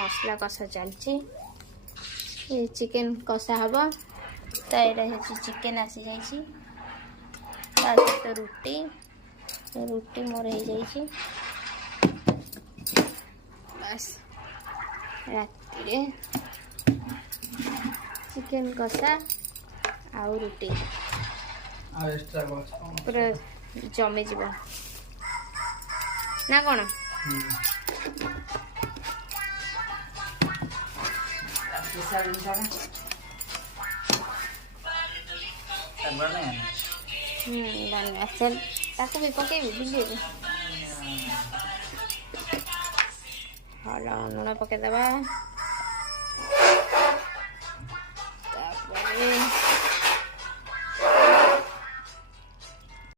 मसला कषा चलती चिकेन कषा हम तो ये चिकेन आसी जाइए तो रुटी रुटी मोर हो जाइए बस राति चिकेन कषा आउ रुटी पूरा जमी जीव ना कौन ताको भी पकेबी भिंडी हल लुण पकईदबा